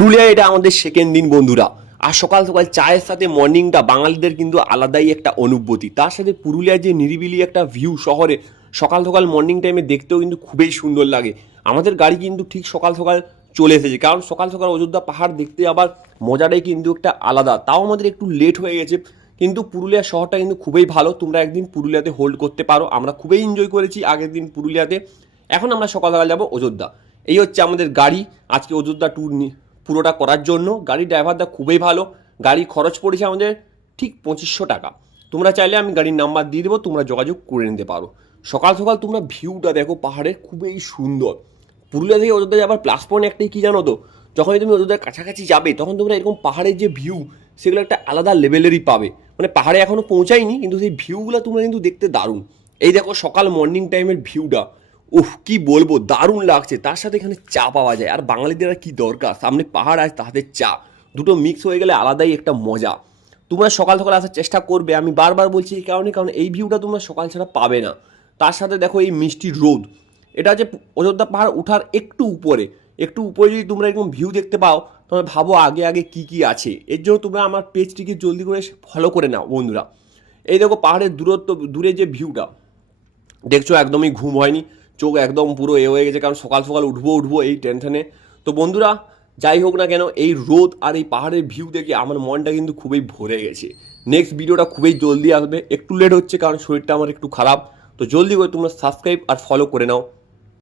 পুরুলিয়ায় এটা আমাদের সেকেন্ড দিন বন্ধুরা। আর সকাল সকাল চায়ের সাথে মর্নিংটা বাঙালিদের কিন্তু আলাদাই একটা অনুভূতি। তার সাথে পুরুলিয়ার যে নিরিবিলি একটা ভিউ শহরে সকাল সকাল মর্নিং টাইমে দেখতেও কিন্তু খুবই সুন্দর লাগে। আমাদের গাড়ি কিন্তু ঠিক সকাল সকাল চলে এসেছে, কারণ সকাল সকাল অযোধ্যা পাহাড় দেখতে আবার মজাটাই কিন্তু একটা আলাদা। তাও আমাদের একটু লেট হয়ে গেছে, কিন্তু পুরুলিয়া শহরটা কিন্তু খুবই ভালো। তোমরা একদিন পুরুলিয়াতে হোল্ড করতে পারো। আমরা খুবই এনজয় করেছি আগের দিন পুরুলিয়াতে। এখন আমরা সকাল সকাল যাবো অযোধ্যা। এই হচ্ছে আমাদের গাড়ি আজকে অযোধ্যা ট্যুর পুরোটা করার জন্য। গাড়ির ড্রাইভারটা খুবই ভালো। গাড়ি খরচ পড়েছে আমাদের ঠিক 2500 টাকা। তোমরা চাইলে আমি গাড়ির নাম্বার দিয়ে দেবো, তোমরা যোগাযোগ করে নিতে পারো। সকাল সকাল তোমরা ভিউটা দেখো পাহাড়ের, খুবই সুন্দর। পুরুলিয়া থেকে অযোধ্যা যাবার প্লাস পয়েন্ট একটাই কী জানো তো, যখনই তুমি অযোধ্যার কাছাকাছি যাবে তখন তোমরা এরকম পাহাড়ের যে ভিউ সেগুলো একটা আলাদা লেভেলেরই পাবে। মানে পাহাড়ে এখনও পৌঁছায়নি, কিন্তু সেই ভিউগুলো তোমরা কিন্তু দেখতে দারুণ। এই দেখো সকাল মর্নিং টাইমের ভিউটা, উফ কি বলবো, দারুণ লাগছে। তার সাথে এখানে চা পাওয়া যায়, আর বাঙালিদের আর কি দরকার, সামনে পাহাড় আর তাদের চা, দুটো মিক্স হয়ে গেলে আলাদাই একটা মজা। তোমরা সকাল সকাল আসার চেষ্টা করবে, আমি বারবার বলছি এই কারণে, কারণ এই ভিউটা তোমরা সকাল ছাড়া পাবে না। তার সাথে দেখো এই মিষ্টি রোদ, এটা হচ্ছে অযোধ্যা পাহাড় ওঠার একটু উপরে। একটু উপরে যদি তোমরা এরকম ভিউ দেখতে পাও, তোমরা ভাবো আগে আগে কি কি আছে। এর জন্য তোমরা আমার পেজটিকে জলদি করে ফলো করে নাও বন্ধুরা। এই দেখো পাহাড়ের দূরত্ব, দূরে যে ভিউটা দেখছো, একদমই ঘুম হয়নি, চোখ একদম পুরো হয়ে গেছে, কারণ সকাল সকাল উঠবো এই টেনশনে। তো বন্ধুরা, যাই হোক না কেন, এই রোদ আর এই পাহাড়ের ভিউ দেখে আমার মনটা কিন্তু খুবই ভরে গেছে। নেক্সট ভিডিওটা খুবই জলদি আসবে, একটু লেট হচ্ছে কারণ শরীরটা আমার একটু খারাপ। তো জলদি করে তোমরা সাবস্ক্রাইব আর ফলো করে নাও।